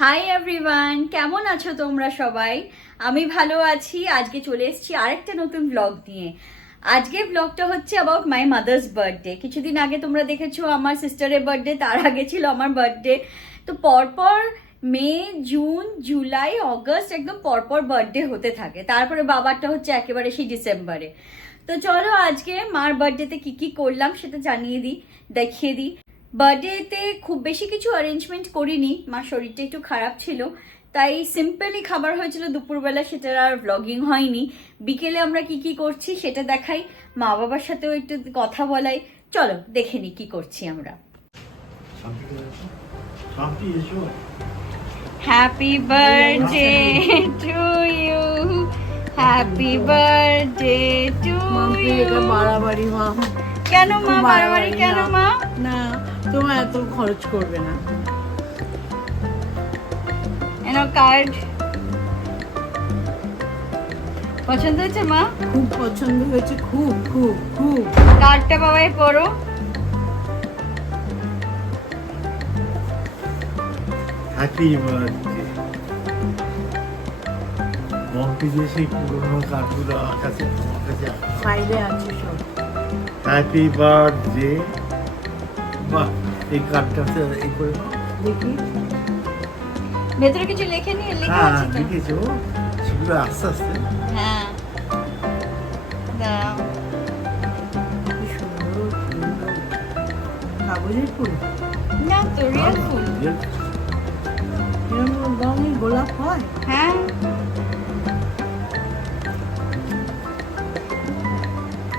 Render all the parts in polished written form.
Hi everyone, কেমন আছো তোমরা সবাই? আমি ভালো আছি। আজকে চলে এসেছি আরেকটা নতুন ব্লগ নিয়ে। আজকের ব্লগটা হচ্ছে অ্যাবাউট মাই মাদার্স বার্থডে। কিছুদিন আগে তোমরা দেখেছো আমার সিস্টারের বার্থডে, তার আগে ছিল আমার বার্থডে। তো পরপর মে, জুন, জুলাই, অগস্ট একদম পরপর বার্থডে হতে থাকে। তারপরে বাবারটা হচ্ছে একেবারে সেই ডিসেম্বরে। তো চলো আজকে মার বার্থডেতে কি কি করলাম সেটা জানিয়ে দিই, দেখিয়ে দিই। বার্থডেতে খুব বেশি কিছু অ্যারেঞ্জমেন্ট করিনি, মার শরীরটা একটু খারাপ ছিল, তাই সিম্পলি খাবার হয়েছিল দুপুরবেলা, সেটার আর ব্লগিং হয়নি। বিকেলে আমরা কি কি করছি সেটা দেখাই, মা বাবার সাথেও একটু কথা বলাই। চলো দেখে নি কি করছি আমরা। Happy birthday to you, happy birthday to you. বাড়াবাড়ি মা। কেন মা বাড়াবাড়ি কেন মা? না, তোমার এত খরচ করবে না। এনো কার্ড। পছন্দ হয়েছে মা? খুব পছন্দ হয়েছে, খুব খুব খুব। কার্ডটা বাবাই পড়ো। Happy birthday. বম্পি যে সেই পুরোনো কার্ডগুলো আমার কাছে ফাইলে আছে সব। Happy birthday. বাহ, এই কার্ডটাতে এই করে নাও। দেখি। ভেতরে কিছু লেখা নিয়ে লেখা হ্যাঁ, আছে তো? লিখেছো সেগুলো আস্তে আস্তে। হ্যাঁ, দাঁড়াও। কি সুন্দর সুন্দর কাগজের ফুল। না তো রিয়েল ফুল। এরকম রঙের গোলাপ হয়। হ্যাঁ,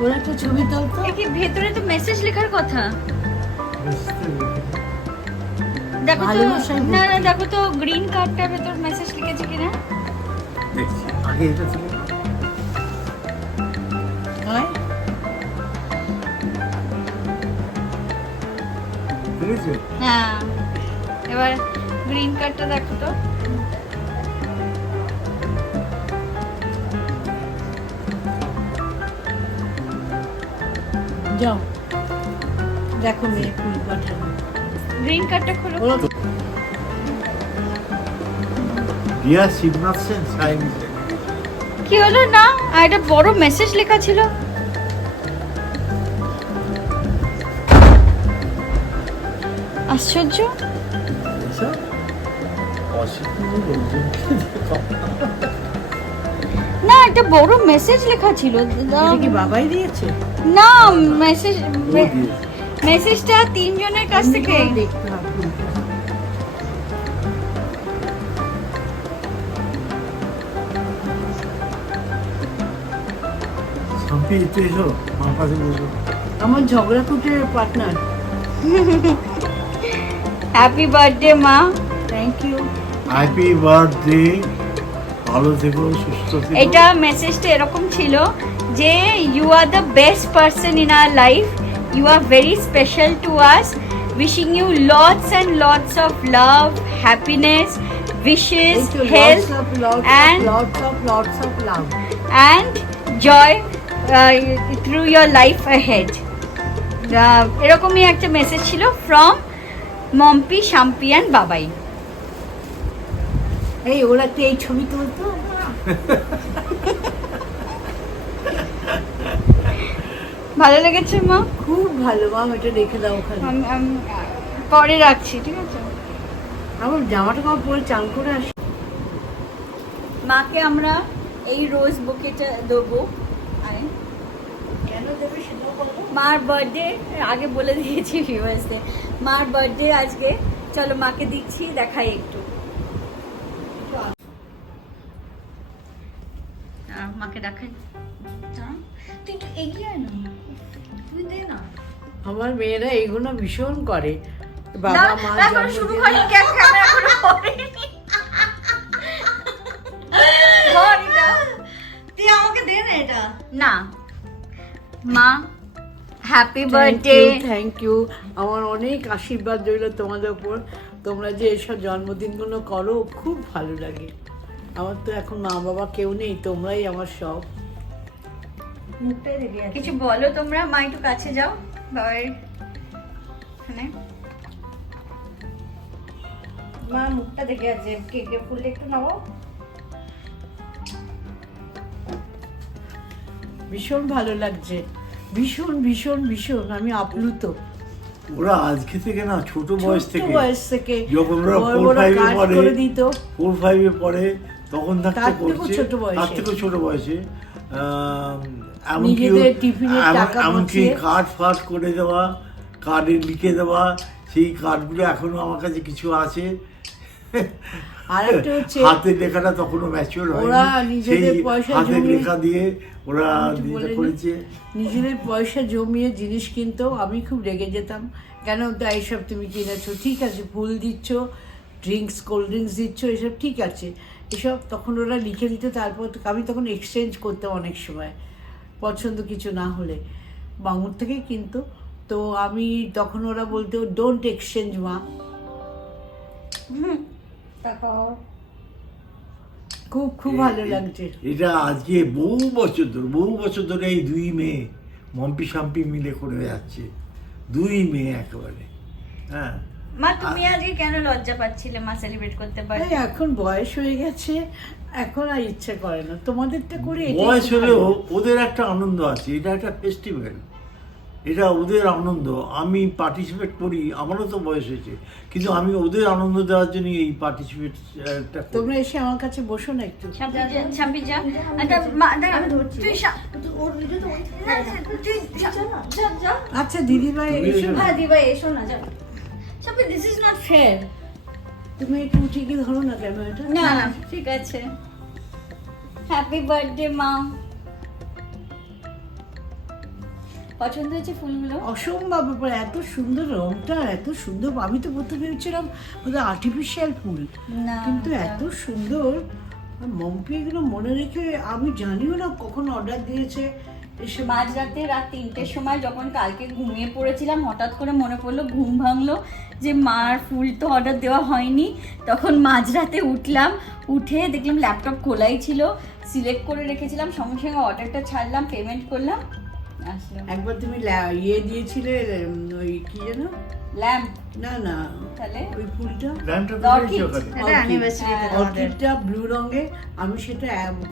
ওর একটা ছবি তুলতো। এ কি ভেতরে তো মেসেজ লেখার কথা। দেখো তো, ভালোবাসার না না ভর্তি। দেখো তো গ্রিন কার্ডটার ভেতর মেসেজ লিখেছে কিনা। দেখছি আগে এটা ছিল না। হয় দেখেছো? হ্যাঁ, এবার গ্রিন কার্ডটা দেখো তো। যাও দেখো মেয়ে ফুল পাঠানো। গ্রিন কার্ডটা খোলো। ওরা ডিয়ার শিবনাথ সেন সাইন্স। কি হলো না? আর একটা বড় মেসেজ লেখা ছিল। আশ্চর্য। অশিক্ষিত লোকজনকে না, একটা বড় মেসেজ লেখা ছিল। এটা কি বাবাই দিয়েছে? না, মেসেজ দিয়েছে। মেসেজটা তিনজনের কাছ থেকে। দেখতে হবে ফুলটা। শান্তি একটু এসো, আমার কাছে বসো। আমার ঝগড়া কুটের partner. Happy birthday ma. Thank you. Happy birthday, ভালো থেকো, সুস্থ থেকো। এটা মেসেজটা এরকম ছিল যে you are the best person in our life, you are very special to us, wishing you lots and lots of love, happiness, wishes, health and lots of love. and joy through your life ahead. এরকমই একটা message ছিল from Mompi, শাম্পি and বাবাই। এই ওরা কি এই ছবি তুলতো? ভালো লেগেছে মা? খুব ভালো মা, এটা রেখে দাও ওখানে। আমি পরে রাখছি, ঠিক আছে? আমার জামাটা আমার পরে চান করে আসি। মাকে আমরা এই রোজ বুকেটা দেবো। আরে কেন দেবে সেটাও বলো। মার বার্থডে আগে বলে দিয়েছি ভিউয়ার্সদের, মার বার্থডে আজকে। চলো মাকে দিচ্ছি, দেখাই একটু। মাকে দেখাই। তুই একটু এগিয়ে আয় না, তুই দে না। আমার মেয়েরা এইগুলো ভীষণ করে। না, বাবা মা এখনো শুরু হয়নি, ক্যামেরা এখনো করেনি। ধর এটা। তুই আমাকে দে না এটা। না মা, হ্যাপি বার্থডে। Thank you. আমার অনেক আশীর্বাদ রইল তোমাদের উপর। তোমরা যে এসব জন্মদিনগুলো করো খুব ভালো লাগে। আমার তো এখন মা বাবা কেউ নেই, তোমরাই আমার সব। মুখটাই রেগে আছে। কিছু বলো তোমরা, মা একটু কাছে যাও বাবার এখানে। মা মুখটা দেখে আছে, কেকের ফুলটা একটু নাও। ভীষণ ভালো লাগছে, ভীষণ ভীষণ ভীষণ। আমি আপ্লুত। ওরা আজকে থেকে না, ছোট বয়স ছোট্ট থেকে, বয়স থেকে যখন ওরা বড় 4, বড় 5 কাজ করে দিত। 4, 5 পড়ে তখন থাকতে তার থেকেও করছে, ছোট বয়সে। তার থেকেও ছোট বয়সে। এমনকি নিজেদের টিফিনের টাকা এমনকি বসিয়ে কার্ড ফাট করে দেওয়া, কার্ডে লিখে দেওয়া, সেই কার্ডগুলো এখনো আমার কাছে কিছু আছে। আর একটা হচ্ছে হাতের লেখাটা তখনও ম্যাচিওর ওরা হয়নি, নিজেদের সেই পয়সা হাতের জমিয়ে- লেখা দিয়ে ওরা আমি একটু বলে যেটা নিই। করেছে। নিজেদের পয়সা জমিয়ে জিনিস কিনতেও আমি খুব রেগে যেতাম, কেন তা এইসব তুমি কিনেছো, ঠিক আছে ফুল দিচ্ছ, ড্রিঙ্কস, কোল্ড ড্রিঙ্কস দিচ্ছ, এসব ঠিক আছে, এসব তখন ওরা লিখে দিত। তারপর আমি তখন এক্সচেঞ্জ করতাম অনেক সময়, পছন্দ কিছু না হলে বাঙুর থেকে কিন্তু। তো আমি তখন ওরা বলতো ডোন্ট এক্সচেঞ্জ মা। তারপর খুব খুব ভালো লাগছে। এটা আজকে বহু বছর ধরে এই 2 মেয়ে মম্পি সাম্পি মিলে করে যাচ্ছে, 2 মেয়ে একেবারে। হ্যাঁ, মা তুমি আজকে কেন লজ্জা পাচ্ছিলে মা সেলিব্রেট করতে এই পারবে? এখন বয়স হয়ে গেছে, এখন আর ইচ্ছে করে না। তোমাদেরটা করে এটাই বয়স খুব হলেও ভালো। ওদের একটা আনন্দ আছে, এটা একটা ফেস্টিভ্যাল, এটা ওদের আনন্দ। আমি পার্টিসিপেট করি, আমারও তো বয়স হয়েছে, কিন্তু আমি ওদের আনন্দ দেওয়ার জন্য এই পার্টিসিপেটটা করি। তোমরা এসে আমার কাছে বসো না একটু। ছাপি যা। আচ্ছা মা দাঁড়া, তুই যা। আচ্ছা দিদিভাই তুমি এসো না। হ্যাঁ দিবা এসো না, যা। ছাপি দিস ইজ নট ফেয়ার। তুমি একটু উঠে গিয়ে ধরো না ক্যামেরাটা। না না ঠিক আছে। হ্যাপি বার্থডে মা। পছন্দ হয়েছে ফুলগুলো? অসম্ভব ব্যাপার, এত সুন্দর রংটা, এত সুন্দর। আমি তো প্রথমে ভেবেছিলাম বোধহয় আর্টিফিশিয়াল ফুল, না কিন্তু এত সুন্দর। মম্পি এগুলো মনে রেখে, আমি জানিও না কখন অর্ডার দিয়েছে। এসে মাঝরাতে রাত 3টের সময় যখন কালকে ঘুমিয়ে পড়েছিলাম, হঠাৎ করে মনে পড়লো, ঘুম ভাঙলো যে মার ফুল তো অর্ডার দেওয়া হয়নি। তখন মাঝরাতে উঠলাম, উঠে দেখলাম ল্যাপটপ খোলাই ছিল, সিলেক্ট করে রেখেছিলাম, সঙ্গে সঙ্গে অর্ডারটা ছাড়লাম, পেমেন্ট করলাম, আসলো। একবার তুমি ইয়ে দিয়েছিলে, ওই কি যেন, ল্যাম্প। না না তাহলে ওই ফুলটা, ল্যাম্পটা Orchid। পেয়েছি ওখানে। এটা anniversary তে তোমাদের। অর্কিডটা ব্লু রঙের। আমি সেটা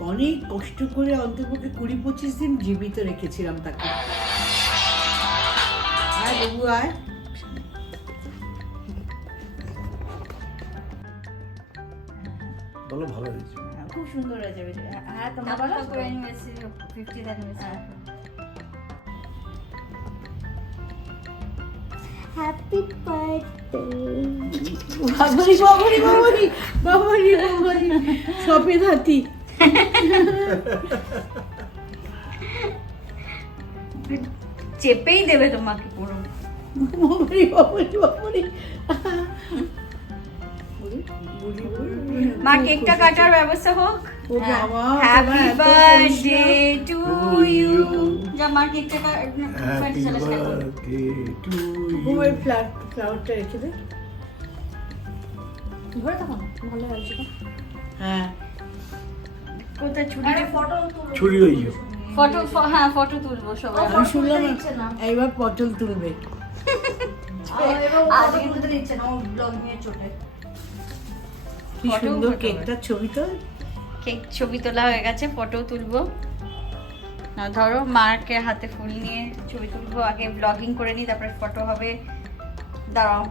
অনেক কষ্ট করে অন্তপক্ষে 20-25 দিন জীবিত রেখেছিলাম তাকে। আয় বাবু আয়। বলো, ভালো হয়েছে। খুব সুন্দর হয়েছে। হ্যাঁ তোমার ভালো করে anniversary, 50th anniversary. Happy birthday. বাবারি বাবারি বাবারি বাবারি বাবারি, সফেদ হাতি। চেপেই দেবে তোমাকে পুরো। বাবারি বাবারি বাবারি। মা কেকটা কাটার ব্যবস্থা হোক। ও বাবা, হ্যাপি তোমার এত বার্থডে টু ইউ। you. যা মা কেকটা হ্যাপি বার্থডে টু ইউ। ওই ফ্লাওয়ারটা রেখে দে। ধরে তখন ভালো হয়েছে। হ্যাঁ কোথায় ছুটিটা ফটো ছুরি হয়েছে। ফটো, হ্যাঁ ফটো তুলবো সবাই। আমি শুনলাম এইবার পটল তুলবে। আজকে তো দিচ্ছে না, ও ব্লগ নিয়ে চলে। কি Photo সুন্দর photo কেকটার ছবি তো। কেক ছবি তোলা হয়ে গেছে, ফটো তুলবো না। ধরো মাকে হাতে ফুল নিয়ে ছবি তুলবো, আগে ব্লগিং করে নিই, তারপরে ফটো হবে। দাঁড়াও।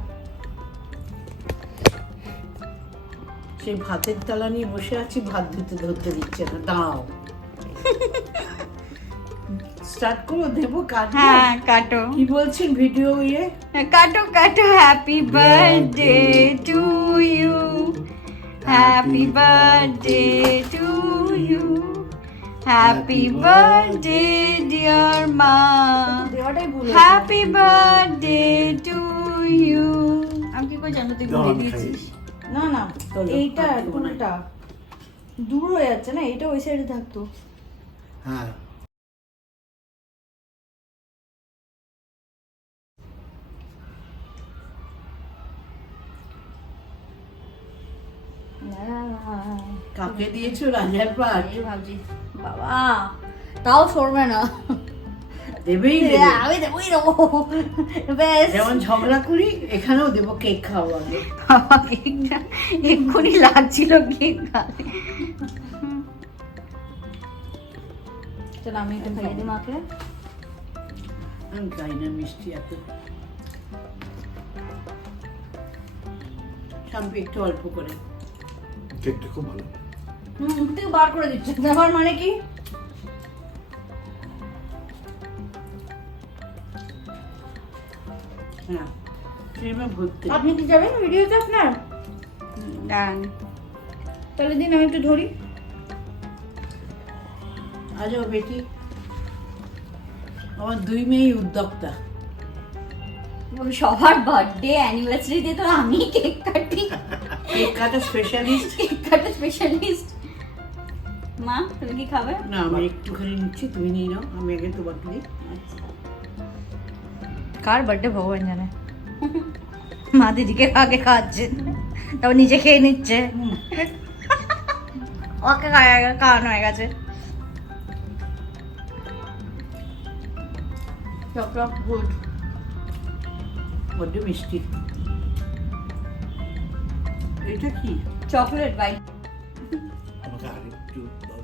সেই ভাতের তালা নিয়ে বসে আছি, ভাত দিতে ধরতে দিচ্ছে না। দাঁড়াও, স্টার্ট করো, দেবো কাট। হ্যাঁ কাটো, কি বলছেন ভিডিও ইয়ে? কাটো কাটো। Happy birthday to you, happy birthday to you, happy birthday dear ma, happy birthday to you. আমি কি করে জানো তুই দাও, বলে আমি দিয়েছিস? না না চলো, এইটা হাত দেবো না। কোনটা দূর হয়ে যাচ্ছে না, এটা ওই সাইডে থাকতো। হ্যাঁ, কাকে দিয়েছো রাজার পাট? এই ভাবছি বাবা, তাও সরবে না। দেবেই দেবে। আমি দেবই দেবো ব্যাস যেমন ঝগড়া করি এখানেও দেবো, কেক খাও আগে। কেকটা এক্ষুনি লাগছিল কেক খাবে। চল আমি একটু খাইয়ে দিই মাকে। আমি খাই না মিষ্টি এত। শ্যাম্পু একটু অল্প করে। কেকটা খুব ভালো। মুখ থেকে বার করে দিচ্ছে, আমার মানে কি? হ্যাঁ, ক্রিমে ভর্তি। আপনি কি যাবেন ভিডিওতে আপনার? দাঁড়ান, তাহলে দিন আমি একটু ধরি। আজও বেটি, আমার 2 মেয়েই উদ্যোক্তা। সবার বার্থডে অ্যানিভার্সারিতে তো আমি কেক কাটি, কেক কাটা স্পেশালিস্ট। কেক কাটা স্পেশালিস্ট। মা তুমি কি খাবে? না, আমি একটুখানি নিচ্ছি, তুমি নিয়ে নাও, আমি আগে তোমাকে দিই। কার বার্থডে ভগবান জানে। মা দিদিকে আগে খাওয়াচ্ছে, তারপর নিজে খেয়ে নিচ্ছে। ওকে খাওয়ানো হয়ে গেছে। Chocolate good. বড্ড মিষ্টি। এটা কি? Chocolate bite. আমাকে আরেকটু দাও।